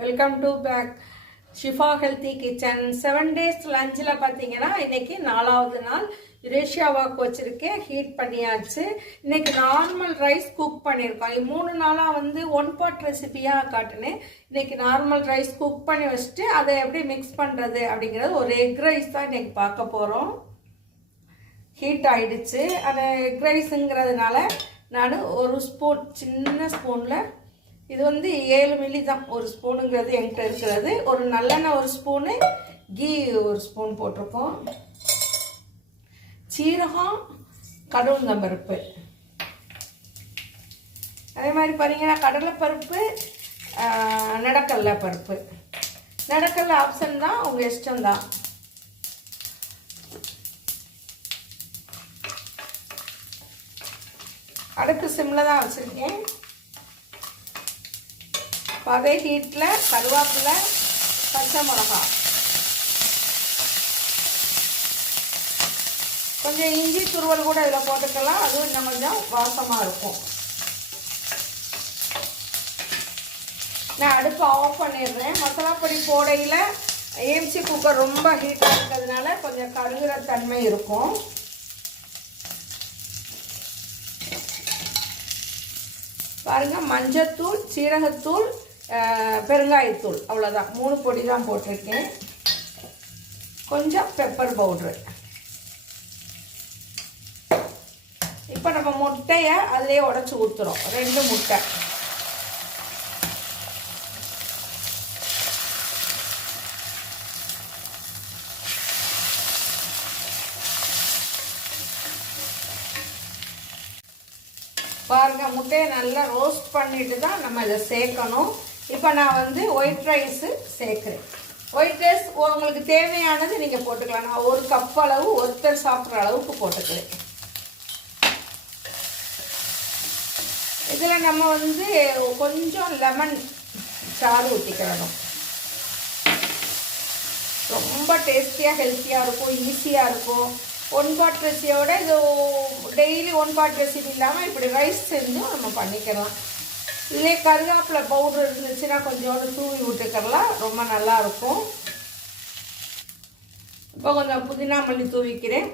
Welcome to back Shifa healthy kitchen. 7 days லஞ்சில் பார்த்தீங்கன்னா இன்னைக்கு 4வது நாள் யுரேஷியா வாக் வச்சுருக்கேன். ஹீட் பண்ணியாச்சு. இன்னைக்கு நார்மல் ரைஸ் குக் பண்ணியிருக்கோம். 3 நாளாக வந்து 1 pot ரெசிபியாக காட்டினேன். இன்னைக்கு நார்மல் ரைஸ் குக் பண்ணி வச்சுட்டு அதை எப்படி மிக்ஸ் பண்ணுறது அப்படிங்கிறது ஒரு எக் ரைஸ் தான் இன்னைக்கு பார்க்க போகிறோம். ஹீட் ஆயிடுச்சு. அந்த எக் ரைஸுங்கிறதுனால நான் ஒரு ஸ்பூன், சின்ன ஸ்பூனில், இது வந்து 7 மில்லி தான் ஒரு ஸ்பூனுங்கிறது என்கிட்ட இருக்கிறது. ஒரு நல்லெண்ணெய் ஒரு ஸ்பூனு, கீ ஒரு ஸ்பூன் போட்டிருக்கோம். சீரகம், கடவுந்தம்பருப்பு, அதே மாதிரி பார்த்தீங்கன்னா கடலைப்பருப்பு, நடக்கடலை பருப்பு. நடக்கடலை ஆப்ஷன் தான், உங்கள் இஷ்டம்தான். அடுப்பு சிம்மில் தான் வச்சுருக்கேன். அதே ஹீட்டில் கருவேப்பிலை, பச்சை மிளகா, கொஞ்சம் இஞ்சி துருவல் கூட இதில் போட்டுக்கலாம். அதுவும் இன்னும் கொஞ்சம் வாசமாக இருக்கும். நான் அடுப்பு ஆஃப் பண்ணிடுறேன். மசாலா பொடி போடையில் ஏஎம்சி குக்கர் ரொம்ப ஹீட்டாக இருக்கிறதுனால கொஞ்சம் கருகிற தன்மை இருக்கும். பாருங்கள், மஞ்சத்தூள், சீரகத்தூள், பெருங்காயத்தூள், அவ்வளோதான். 3 பொடி தான் போட்டிருக்கேன். கொஞ்சம் பெப்பர் பவுட்ரு. இப்போ நம்ம முட்டையை அதிலே உடச்சி ஊற்றுறோம். 2 முட்டை. பாருங்க, முட்டையை நல்லா ரோஸ்ட் பண்ணிட்டு தான் நம்ம இதை சேர்க்கணும். இப்போ நான் வந்து ஒயிட் ரைஸு சேர்க்குறேன். ஒயிட் ரைஸ் உங்களுக்கு தேவையானது நீங்கள் போட்டுக்கலாம். நான் 1 கப் அளவு, ஒருத்தர் சாப்பிட்ற அளவுக்கு போட்டுக்கிறேன். இதில் நம்ம வந்து கொஞ்சம் லெமன் சாறு ஊற்றிக்கிறணும். ரொம்ப டேஸ்டியாக, ஹெல்த்தியாக இருக்கும், ஈஸியாக இருக்கும். 1 pot ரெசிபியோட இது டெய்லி 1 pot ரெசிபி இல்லாமல் இப்படி ரைஸ் செஞ்சும் நம்ம பண்ணிக்கலாம். இதே கருவேப்பிலை பவுடர் இருந்துச்சுன்னா கொஞ்சோண்டு தூவி விட்டுக்கலாம், ரொம்ப நல்லாயிருக்கும். இப்போ கொஞ்சம் புதினா மல்லி தூவிக்கிறேன்.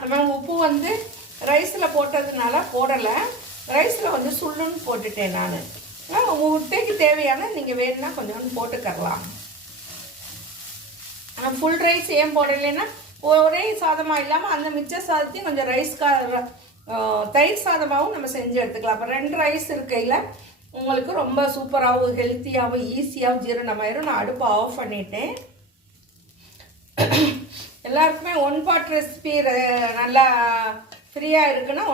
ஆனால் உப்பு வந்து ரைஸில் போட்டதுனால போடலை. ரைஸில் வந்து சுள்ளுன்னு போட்டுட்டேன் நான். உங்கள் முட்டைக்கு தேவையான நீங்கள் வேணும்னா கொஞ்சோண்டு போட்டுக்கலாம். ஆனால் ஃபுல் ரைஸ் ஏன் போடலைன்னா ஒரே சாதமாக இல்லாமல் அந்த மிச்ச சாதத்தையும் கொஞ்சம் தயிர் சாதமாகவும் நம்ம செஞ்சு எடுத்துக்கலாம். அப்போ 2 ரைஸ் இருக்கையில் உங்களுக்கு ரொம்ப சூப்பராகவும் ஹெல்த்தியாகவும் ஈஸியாகவும் ஜீரணமாயிரும். நான் அடுப்பை ஆஃப் பண்ணிட்டேன். எல்லாருக்குமே 1 pot ரெசிபி நல்லா ஃப்ரீயாக இருக்குன்னா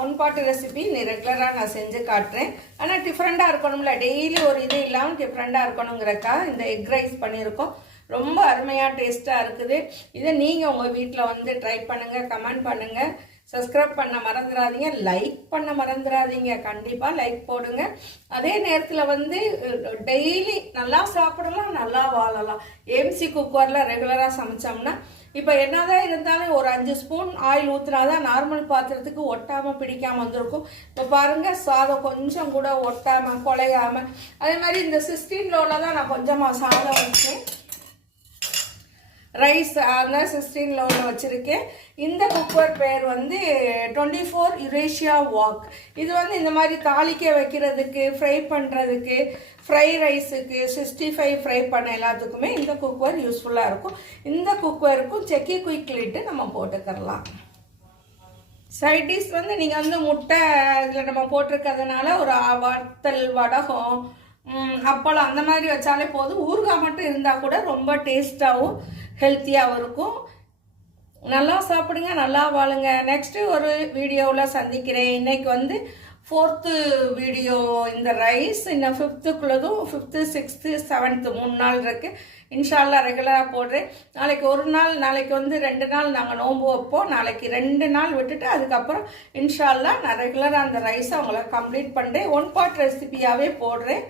1 pot ரெசிபி ரெகுலராக நான் செஞ்சு காட்டுறேன். ஆனால் டிஃப்ரெண்ட்டாக இருக்கணும்ல, டெய்லி ஒரு இது இல்லாமல் டிஃப்ரெண்ட்டாக இருக்கணுங்கிறக்கா இந்த எக் ரைஸ் பண்ணியிருக்கோம். ரொம்ப அருமையாக டேஸ்ட்டாக இருக்குது. இதை நீங்கள் உங்கள் வீட்டில் வந்து ட்ரை பண்ணுங்கள், கமெண்ட் பண்ணுங்கள், சப்ஸ்கிரைப் பண்ண மறந்துடாதீங்க, லைக் பண்ண மறந்துடாதீங்க. கண்டிப்பாக லைக் போடுங்க. அதே நேரத்தில் வந்து டெய்லி நல்லா சாப்பிடலாம், நல்லா வாழலாம். ஏஎம்சி குக்கரில் ரெகுலராக சமைச்சோம்னா இப்போ என்னதான் இருந்தாலும் ஒரு 5 ஸ்பூன் ஆயில் ஊற்றினாதான் நார்மல் பாத்திரத்துக்கு ஒட்டாமல் பிடிக்காமல் வந்திருக்கும். இப்போ பாருங்கள், சாதம் கொஞ்சம் கூட ஒட்டாமல் குலையாமல். அதே மாதிரி இந்த 16 லோவில் தான் நான் கொஞ்சமாக சாதம் வச்சேன். ரைஸ் அந்த 16 லோவில் வச்சுருக்கேன். இந்த குக்கர் பேர் வந்து 24 யுரேஷியா வாக். இது வந்து இந்த மாதிரி தாளிக்க வைக்கிறதுக்கு, ஃப்ரை பண்ணுறதுக்கு, ஃப்ரை ரைஸுக்கு, 65 ஃப்ரை பண்ண எல்லாத்துக்குமே இந்த குக்கர் யூஸ்ஃபுல்லாக இருக்கும். இந்த குக்கருக்கும் செக்கி குயிக் லிட்டு நம்ம போட்டுக்கலாம். சைட் டிஷ் வந்து நீங்கள் வந்து முட்டை இதில் நம்ம போட்டிருக்கிறதுனால ஒரு வத்தல், வடகம், அப்பளம் அந்த மாதிரி வச்சாலே போதும். ஊறுகாய் மட்டும் இருந்தால் கூட ரொம்ப டேஸ்ட்டாகவும் ஹெல்த்தியாகவும் இருக்கும். நல்லா சாப்பிடுங்க, நல்லா வாழுங்க. நெக்ஸ்ட்டு ஒரு வீடியோவில் சந்திக்கிறேன். இன்றைக்கி வந்து 4th வீடியோ இந்த ரைஸ். இன்னும் 5th-க்குள்ளதும் 5th, 6th, 7th 3 நாள் இருக்குது. இன்ஷால்லா ரெகுலராக போடுறேன். நாளைக்கு ஒரு நாள், நாளைக்கு வந்து 2 நாள் நாங்கள் நோன்பு வைப்போம். நாளைக்கு 2 நாள் விட்டுட்டு அதுக்கப்புறம் இன்ஷால்லா நான் ரெகுலராக அந்த ரைஸை அவங்கள கம்ப்ளீட் பண்ணுறேன். 1 pot ரெசிபியாகவே போடுறேன்.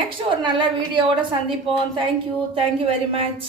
நெக்ஸ்ட் ஒரு நல்ல வீடியோவோட சந்திப்போம். Thank you very much.